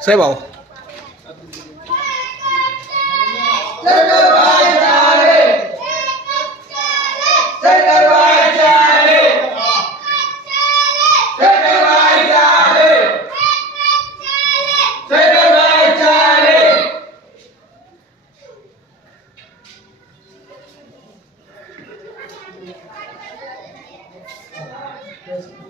Seba o. Thank you.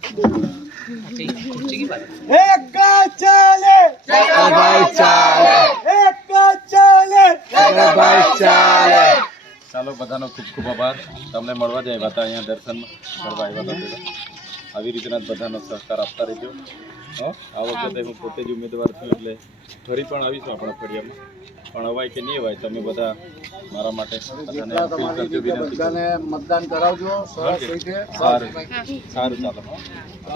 એક ચાલે ભાઈ ચાલે એક ચાલે ભાઈ ચાલે ચાલો બધાનો ખૂબ ખૂબ આભાર તમને મળવા જાય હતા અહીંયા દર્શન કરવા આવ્યા હતા આવી રીતના જ બધાનો સહકાર આપતા રહેજો આ વખતે હું પોતે જ ઉમેદવાર છું એટલે ફરી પણ આવીશું આપણા ફળિયામાં પણ અવાય કે નહીં અવાય તમે બધા મારા માટે મતદાન કરાવજો સારું સારું ચાલો